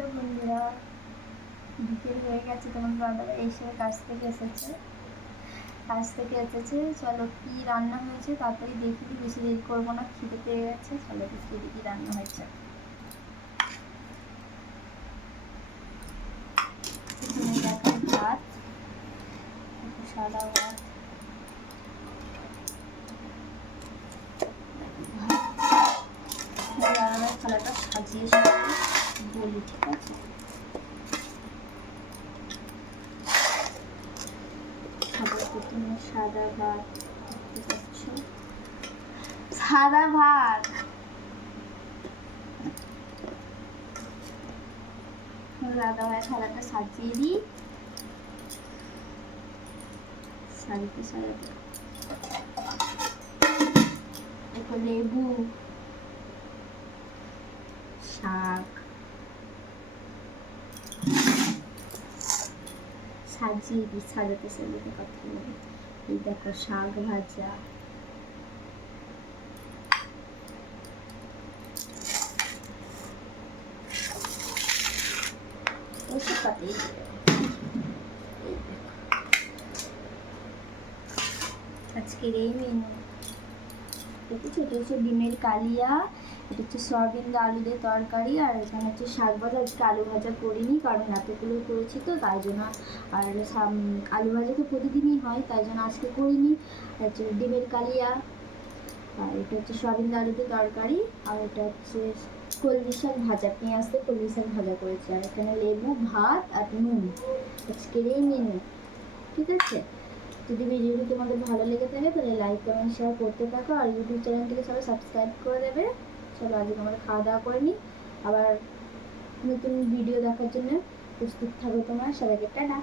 Hello বন্ধুরা, বিকেল হয়ে গেছে। তোমার দাদা এসে কাজ থেকে এসেছে। চলো কি রান্না হয়েছে তাড়াতাড়ি দেখি, বেশি দেরি করবো না, খিদে পেয়ে গেছে। চলো দেখি কি রান্না হয়েছে। দেখাই ভাত, সাদা ভাত, থালাটা সাজিয়ে বলি, ঠিক আছে? প্রথমে সাদা ভাত, দেখতে পাচ্ছ সাদা ভাত। সাদা ভাত থালাটা সাজিয়ে দিই, সাজাতে দেখো লেবু, শাক সাজিয়ে দিই, সাজাতে কথা বলি। এই দেখো শাক ভাজা, ওসব পাতেই আজকের এই মেনু। দেখেছো, এটা হচ্ছে ডিমের কালিয়া, এটা হচ্ছে সয়াবিন আলু দিয়ে তরকারি, আর এখানে হচ্ছে শাক ভাজা। আজকে আলু ভাজা করিনি, কারণ এতগুলো করেছি তো তাই জন্য। আর আলু ভাজা তো প্রতিদিনই হয়, তাই জন্য আজকে করিনি। হচ্ছে ডিমের কালিয়া, আর এটা হচ্ছে সয়াবিন আলু দিয়ে তরকারি, আর এটা হচ্ছে কলমি শাক ভাজা, পেঁয়াজ দিয়ে কলমি শাক ভাজা করেছি। আর এখানে লেবু, ভাত আর নুন, আজকের এই মেনু। ঠিক আছে, যদি ভিডিওটি তোমাদের ভালো লেগে থাকে তাহলে লাইক কমেন্ট শেয়ার করতে থাকো, আর ইউটিউব চ্যানেলটিকে সবাই সাবস্ক্রাইব করে দেবে। চলো আজকে আমাদের খাওয়া দাওয়া করে নিই, আবার নতুন ভিডিও দেখার জন্য প্রস্তুত থাকো। তোমার সবাইকে টাটা।